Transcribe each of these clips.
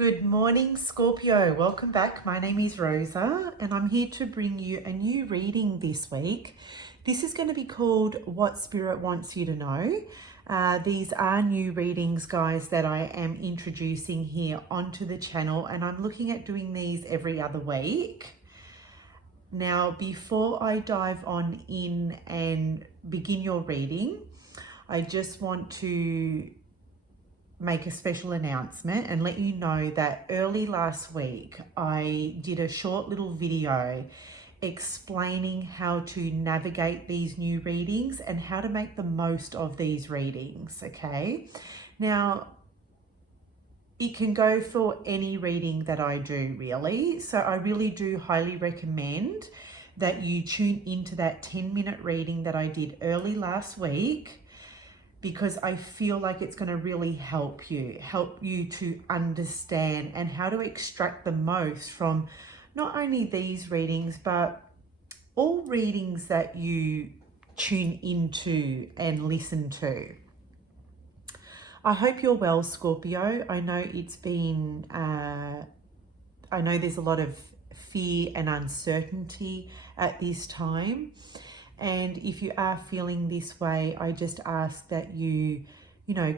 Good morning, Scorpio. Welcome back. My name is Rosa and I'm here to bring you a new reading this week. This is going to be called What Spirit Wants You to Know. These are new readings, guys, that I am introducing here onto the channel, and I'm looking at doing these every other week. Now, before I dive on in and begin your reading, I just want to make a special announcement and let you know that early last week I did a short little video explaining how to navigate these new readings and how to make the most of these readings. Okay, now it can go for any reading that I do, really, so I really do highly recommend that you tune into that 10-minute reading that I did early last week, because I feel like it's going to really help you to understand and how to extract the most from not only these readings, but all readings that you tune into and listen to. I hope you're well, Scorpio. I know it's been, I know there's a lot of fear and uncertainty at this time. And if you are feeling this way, I just ask that you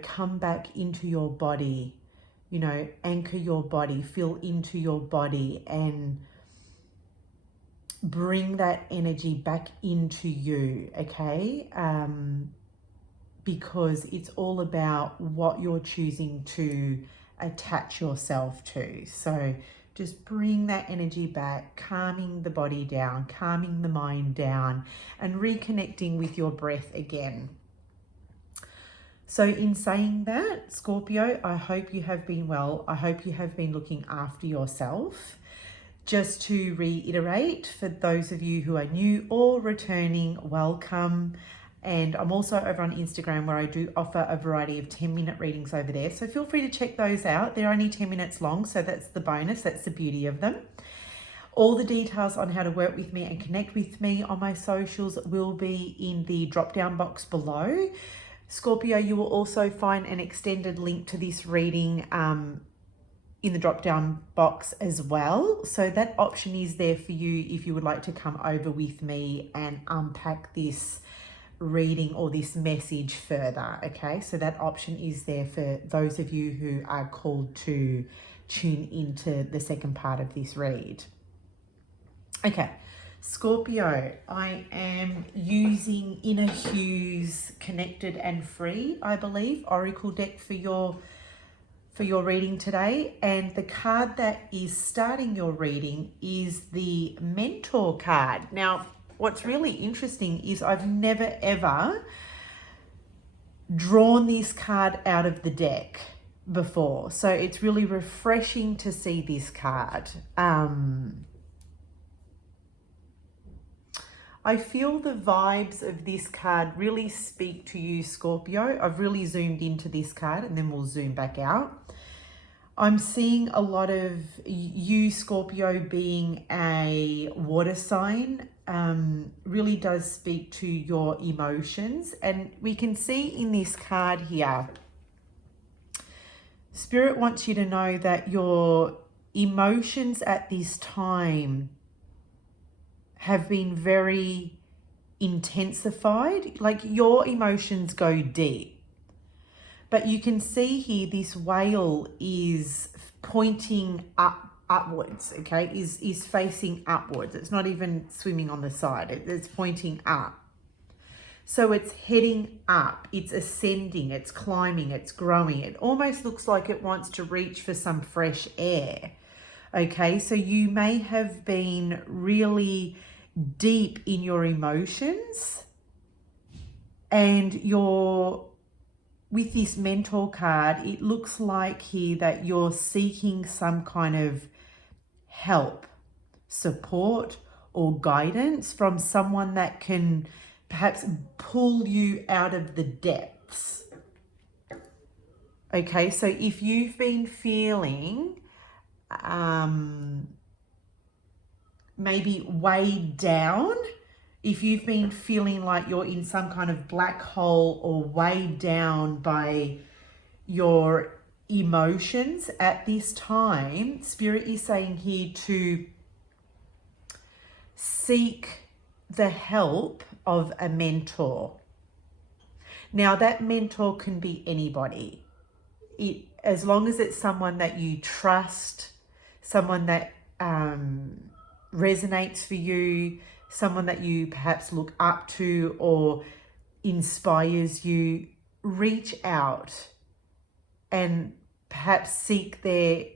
come back into your body, anchor your body, feel into your body and bring that energy back into you, okay? Because it's all about what you're choosing to attach yourself to. So just bring that energy back, calming the body down, calming the mind down, and reconnecting with your breath again. So in saying that, Scorpio, I hope you have been well. I hope you have been looking after yourself. Just to reiterate, for those of you who are new or returning, welcome. And I'm also over on Instagram, where I do offer a variety of 10-minute readings over there. So feel free to check those out. They're only 10 minutes long, so that's the bonus. That's the beauty of them. All the details on how to work with me and connect with me on my socials will be in the drop-down box below. Scorpio, you will also find an extended link to this reading in the drop-down box as well. So that option is there for you if you would like to come over with me and unpack this reading or this message further. Okay, so that option is there for those of you who are called to tune into the second part of this read. Okay, Scorpio, I am using Inner Hues Connected and Free, I believe, Oracle deck for your reading today, and the card that is starting your reading is the Mentor card. Now, what's really interesting is I've never ever drawn this card out of the deck before. So it's really refreshing to see this card. I feel the vibes of this card really speak to you, Scorpio. I've really zoomed into this card and then we'll zoom back out. I'm seeing a lot of you, Scorpio, being a water sign. Really does speak to your emotions, and we can see in this card here, Spirit wants you to know that your emotions at this time have been very intensified. Like, your emotions go deep. But you can see here this whale is pointing upwards, okay, is facing upwards. It's not even swimming on the side, it's pointing up. So it's heading up, it's ascending, it's climbing, it's growing. It almost looks like it wants to reach for some fresh air. Okay, so you may have been really deep in your emotions, and with this Mentor card, it looks like here that you're seeking some kind of help, support, or guidance from someone that can perhaps pull you out of the depths. Okay, so if you've been feeling maybe weighed down, if you've been feeling like you're in some kind of black hole or weighed down by your emotions at this time, Spirit is saying here to seek the help of a mentor. Now, that mentor can be anybody. As long as it's someone that you trust, someone that resonates for you, someone that you perhaps look up to or inspires you, reach out and perhaps seek their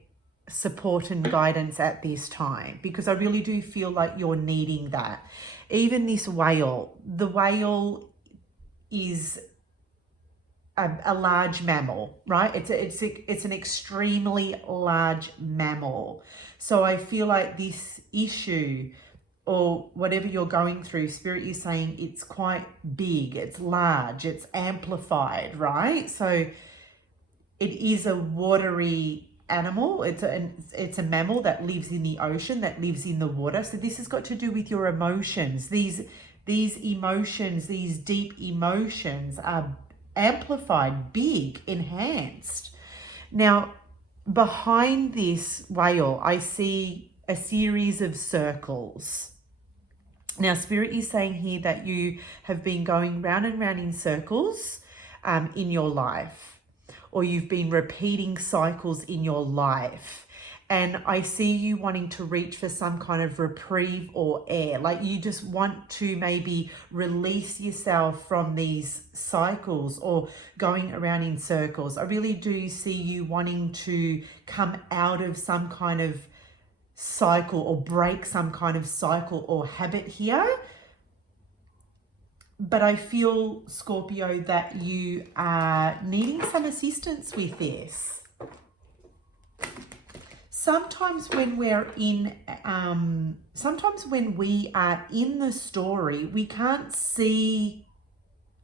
support and guidance at this time, because I really do feel like you're needing that. Even this whale, the whale is a large mammal, right? It's an extremely large mammal. So I feel like this issue or whatever you're going through, Spirit is saying it's quite big, it's large, it's amplified, right? So it is a watery animal. It's a mammal that lives in the ocean, that lives in the water. So this has got to do with your emotions. These emotions, these deep emotions are amplified, big, enhanced. Now, behind this whale, I see a series of circles. Now, Spirit is saying here that you have been going round and round in circles in your life, or you've been repeating cycles in your life. And I see you wanting to reach for some kind of reprieve or air. Like you just want to maybe release yourself from these cycles or going around in circles. I really do see you wanting to come out of some kind of cycle or break some kind of cycle or habit here. But I feel, Scorpio, that you are needing some assistance with this. Sometimes when we are in the story, we can't see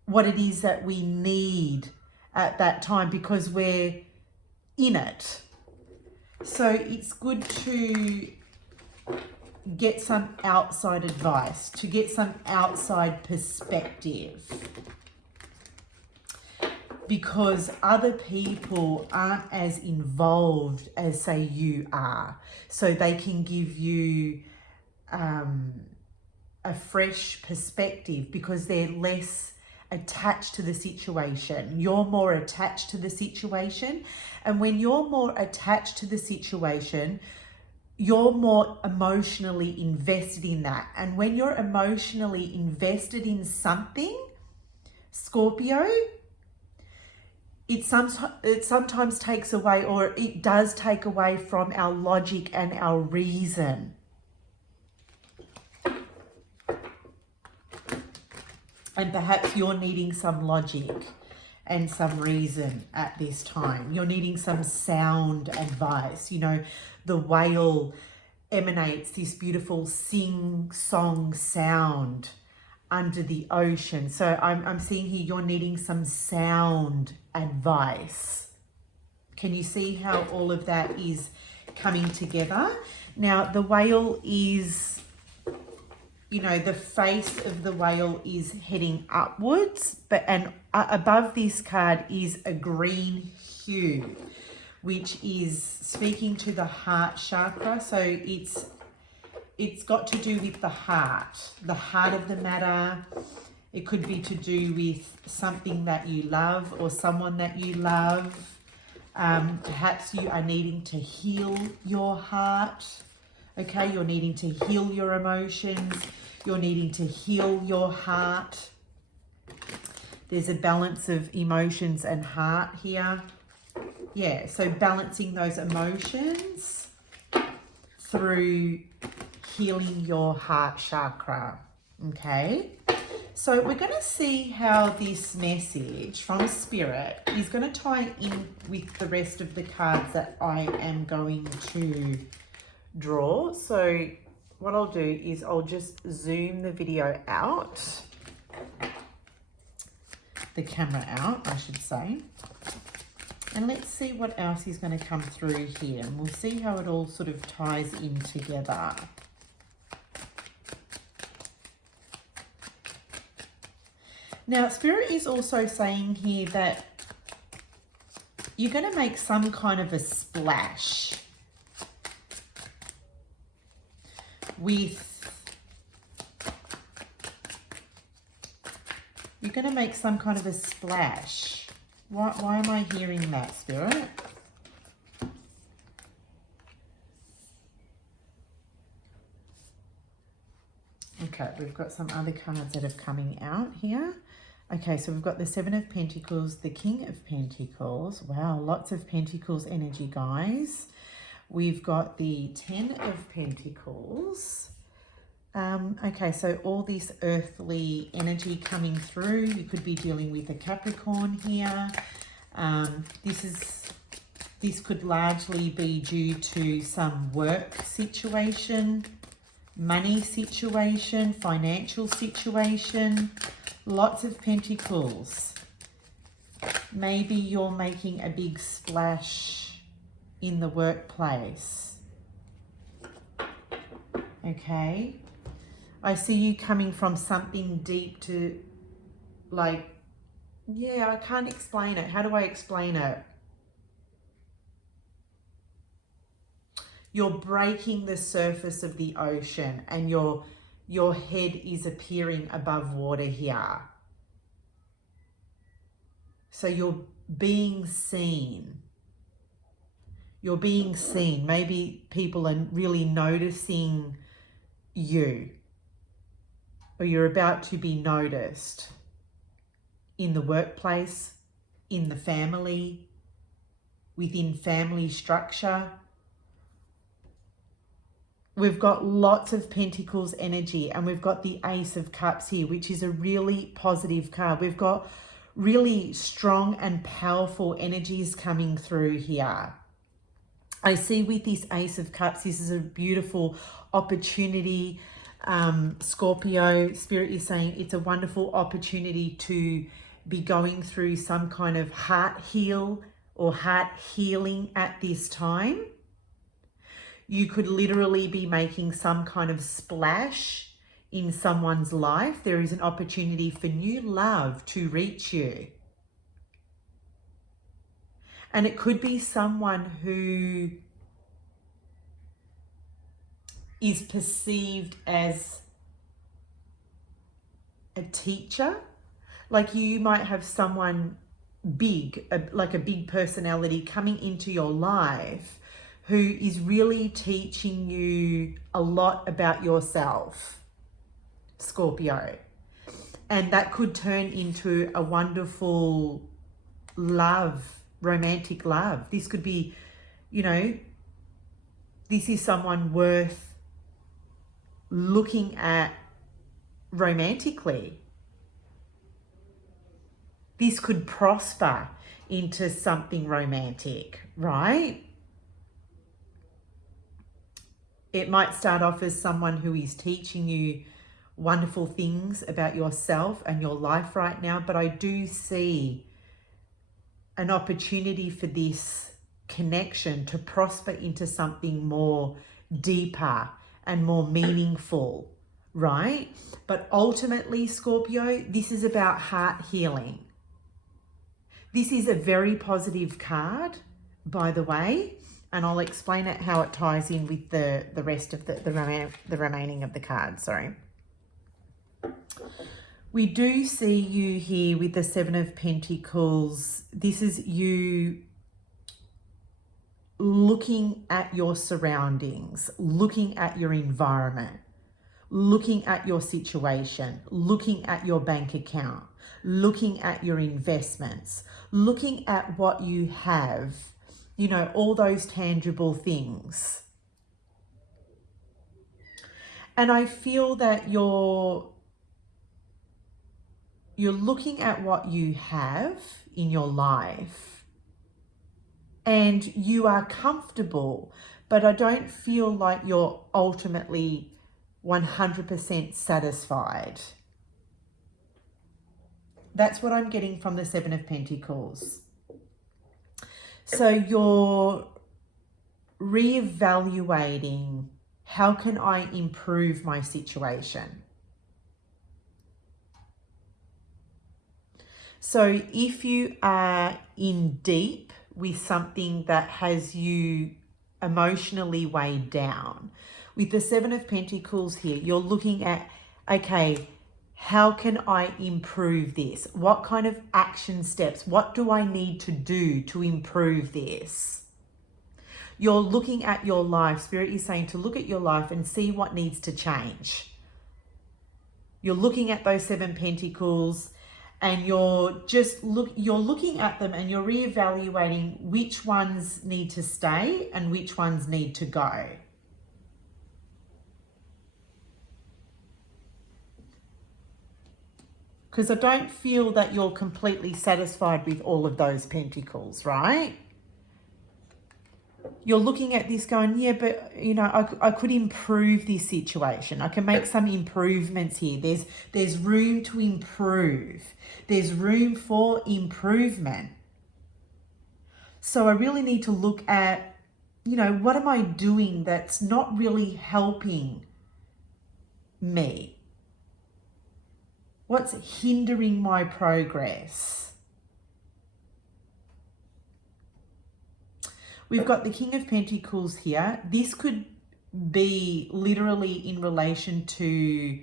what it is that we need at that time because we're in it. So it's good to get some outside advice, to get some outside perspective, because other people aren't as involved as, say, you are. So they can give you a fresh perspective because they're less attached to the situation. You're more attached to the situation. And when you're more attached to the situation, you're more emotionally invested in that. And when you're emotionally invested in something, Scorpio, it sometimes takes away, or it does take away from our logic and our reason. And perhaps you're needing some logic and some reason at this time. You're needing some sound advice. You know, the whale emanates this beautiful sing-song sound under the ocean. So I'm seeing here you're needing some sound advice. Can you see how all of that is coming together? Now, the whale is, you know, the face of the whale is heading upwards, and above this card is a green hue, which is speaking to the heart chakra. So it's got to do with the heart of the matter. It could be to do with something that you love or someone that you love. Perhaps you are needing to heal your heart. Okay, you're needing to heal your emotions. You're needing to heal your heart. There's a balance of emotions and heart here. Yeah, so balancing those emotions through healing your heart chakra. Okay, so we're going to see how this message from Spirit is going to tie in with the rest of the cards that I am going to draw. So what I'll do is I'll just zoom the video out, the camera out, I should say. And let's see what else is going to come through here. And we'll see how it all sort of ties in together. Now, Spirit is also saying here that you're going to make some kind of a splash with, you're going to make some kind of a splash. Why am I hearing that, Spirit? Okay, we've got some other cards that are coming out here. Okay, so we've got the Seven of Pentacles, the King of Pentacles. Wow, lots of Pentacles energy, guys. We've got the Ten of Pentacles. Okay, so all this earthly energy coming through. You could be dealing with a Capricorn here. This could largely be due to some work situation, money situation, financial situation. Lots of Pentacles. Maybe you're making a big splash in the workplace. Okay. I see you coming from something deep to, like, yeah, I can't explain it. How do I explain it? You're breaking the surface of the ocean and your head is appearing above water here. So you're being seen. You're being seen. Maybe people are really noticing you, or you're about to be noticed in the workplace, in the family, within family structure. We've got lots of Pentacles energy, and we've got the Ace of Cups here, which is a really positive card. We've got really strong and powerful energies coming through here. I see with this Ace of Cups, this is a beautiful opportunity. Scorpio, Spirit is saying it's a wonderful opportunity to be going through some kind of heart heal or heart healing at this time. You could literally be making some kind of splash in someone's life. There is an opportunity for new love to reach you. And it could be someone who is perceived as a teacher. Like you might have someone big, like a big personality coming into your life who is really teaching you a lot about yourself, Scorpio. And that could turn into a wonderful love, romantic love. This could be, you know, this is someone worth looking at romantically. This could prosper into something romantic, right? It might start off as someone who is teaching you wonderful things about yourself and your life right now, but I do see an opportunity for this connection to prosper into something more deeper and more meaningful, right? But ultimately, Scorpio, this is about heart healing. This is a very positive card, by the way, and I'll explain it how it ties in with the rest of the remaining of the cards, sorry. We do see you here with the Seven of Pentacles. This is you looking at your surroundings, looking at your environment, looking at your situation, looking at your bank account, looking at your investments, looking at what you have, you know, all those tangible things. And I feel that you're looking at what you have in your life and you are comfortable, but I don't feel like you're ultimately 100% satisfied. That's what I'm getting from the Seven of Pentacles. So you're reevaluating, how can I improve my situation? So if you are in deep with something that has you emotionally weighed down. With the Seven of Pentacles here, you're looking at, okay, how can I improve this? What kind of action steps? What do I need to do to improve this? You're looking at your life. Spirit is saying to look at your life and see what needs to change. You're looking at those Seven Pentacles and you're looking at them and you're reevaluating which ones need to stay and which ones need to go. Because I don't feel that you're completely satisfied with all of those pentacles, right? You're looking at this going, yeah, but, you know, I could improve this situation. I can make some improvements here. There's room to improve. There's room for improvement. So I really need to look at, you know, what am I doing that's not really helping me? What's hindering my progress? We've got the King of Pentacles here. This could be literally in relation to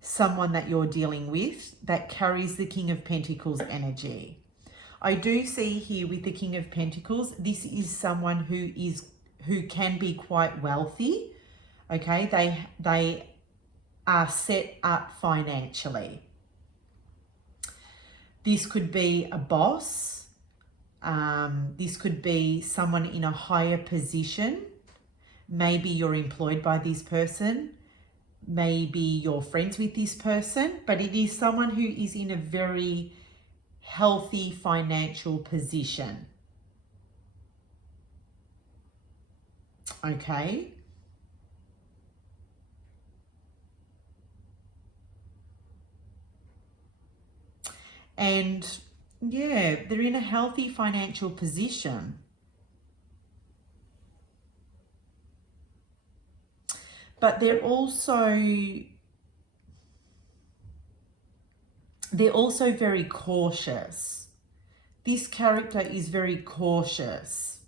someone that you're dealing with that carries the King of Pentacles energy. I do see here with the King of Pentacles, this is someone who can be quite wealthy. Okay, they are set up financially. This could be a boss. This could be someone in a higher position. Maybe you're employed by this person. Maybe you're friends with this person, but it is someone who is in a very healthy financial position. Okay. And yeah, they're in a healthy financial position. But they're also very cautious. This character is very cautious.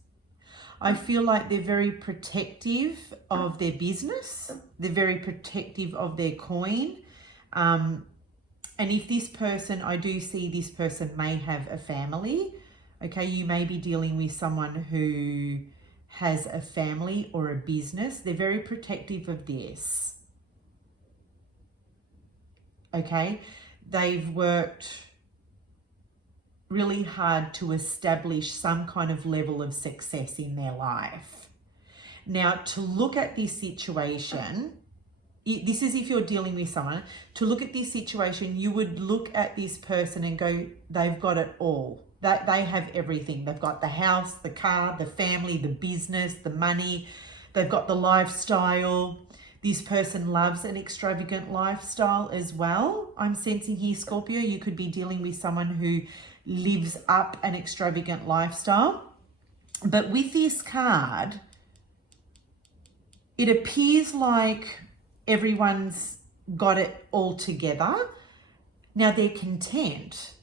I feel like they're very protective of their business. They're very protective of their coin. And if this person, I do see this person may have a family. Okay, you may be dealing with someone who has a family or a business. They're very protective of this. Okay, they've worked really hard to establish some kind of level of success in their life. Now, to look at this situation, this is if you're dealing with someone, to look at this situation, you would look at this person and go, they've got it all. That they have everything. They've got the house, the car, the family, the business, the money. They've got the lifestyle. This person loves an extravagant lifestyle as well. I'm sensing here, Scorpio, you could be dealing with someone who lives up an extravagant lifestyle. But with this card, it appears like everyone's got it all together. Now they're content.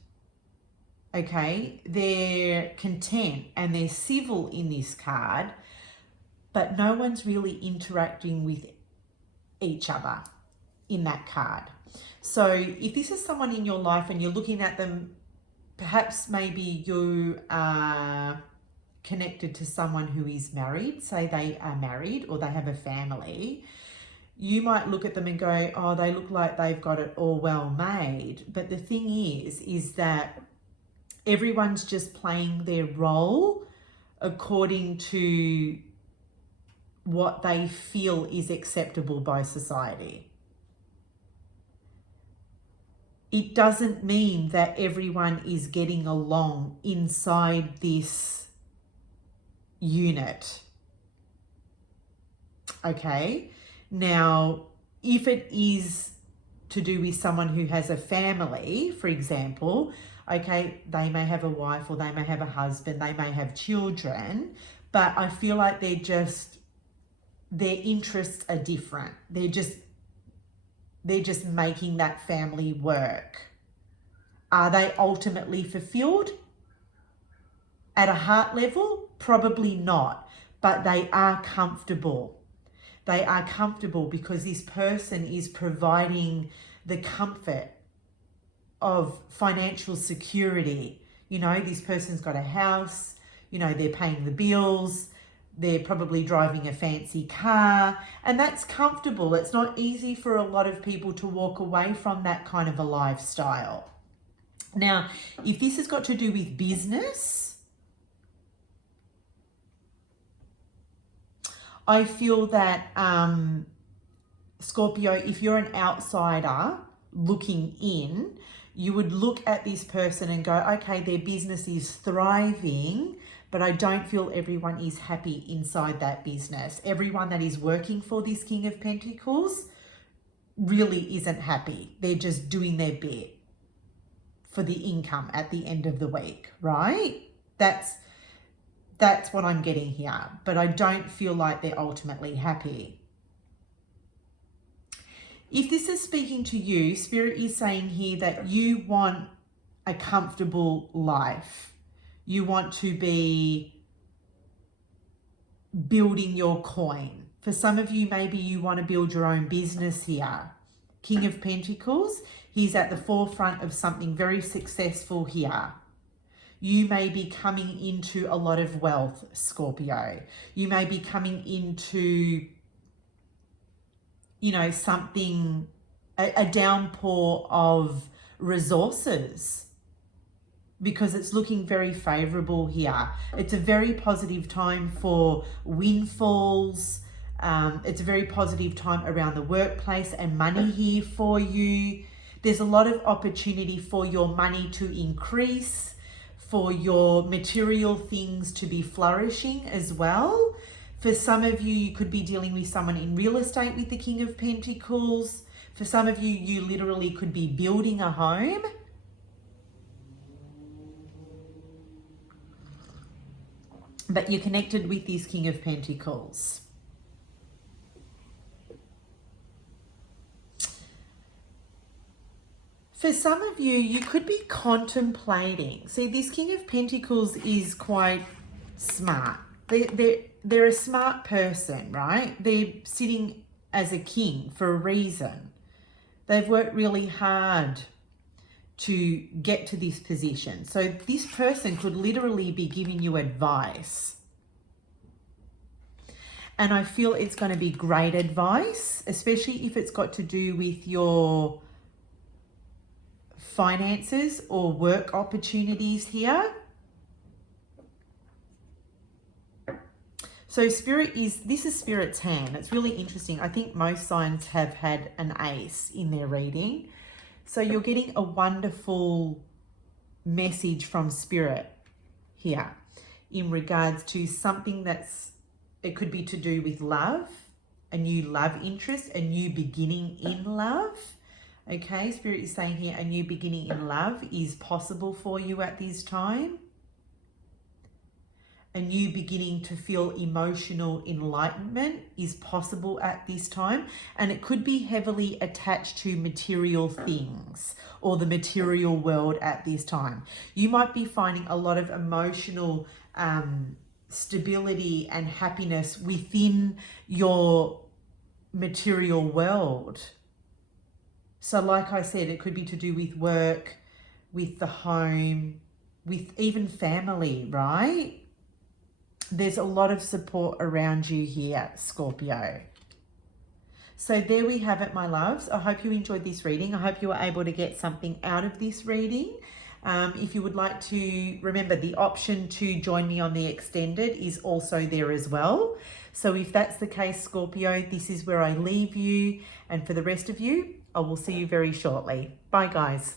Okay, they're content and they're civil in this card, but no one's really interacting with each other in that card. So if this is someone in your life and you're looking at them, perhaps maybe you are connected to someone who is married, say they are married or they have a family, you might look at them and go, oh, they look like they've got it all well made. But the thing is that everyone's just playing their role according to what they feel is acceptable by society. It doesn't mean that everyone is getting along inside this unit. Okay? Now, if it is to do with someone who has a family, for example, okay, they may have a wife or they may have a husband, they may have children, but I feel like their interests are different. They're just making that family work. Are they ultimately fulfilled? At a heart level, probably not, but they are comfortable. They are comfortable because this person is providing the comfort of financial security. You know, this person's got a house, you know, they're paying the bills, they're probably driving a fancy car, and that's comfortable. It's not easy for a lot of people to walk away from that kind of a lifestyle. Now, if this has got to do with business, I feel that Scorpio, if you're an outsider looking in, you would look at this person and go, okay, their business is thriving, but I don't feel everyone is happy inside that business. Everyone that is working for this King of Pentacles really isn't happy. They're just doing their bit for the income at the end of the week, right? That's what I'm getting here, but I don't feel like they're ultimately happy. If this is speaking to you, Spirit is saying here that you want a comfortable life. You want to be building your coin. For some of you, maybe you want to build your own business here. King of Pentacles, he's at the forefront of something very successful here. You may be coming into a lot of wealth, Scorpio. You may be coming into, you know, something, a downpour of resources, because it's looking very favorable here. It's a very positive time for windfalls. It's a very positive time around the workplace and money here for you. There's a lot of opportunity for your money to increase, for your material things to be flourishing as well. For some of you, you could be dealing with someone in real estate with the King of Pentacles. For some of you, you literally could be building a home. But you're connected with this King of Pentacles. For some of you, you could be contemplating. See, this King of Pentacles is quite smart. They're a smart person, right? They're sitting as a king for a reason. They've worked really hard to get to this position. So this person could literally be giving you advice. And I feel it's going to be great advice, especially if it's got to do with your finances or work opportunities here. So this is Spirit's hand. It's really interesting. I think most signs have had an ace in their reading. So you're getting a wonderful message from Spirit here in regards to something it could be to do with love, a new love interest, a new beginning in love. Okay, Spirit is saying here a new beginning in love is possible for you at this time. A new beginning to feel emotional enlightenment is possible at this time. And it could be heavily attached to material things or the material world at this time. You might be finding a lot of emotional stability and happiness within your material world. So like I said, it could be to do with work, with the home, with even family, right? There's a lot of support around you here, Scorpio. So there we have it, my loves. I hope you enjoyed this reading. I hope you were able to get something out of this reading. If you would like to, remember the option to join me on the extended is also there as well. So if that's the case, Scorpio, this is where I leave you. And for the rest of you, I will see you very shortly. Bye, guys.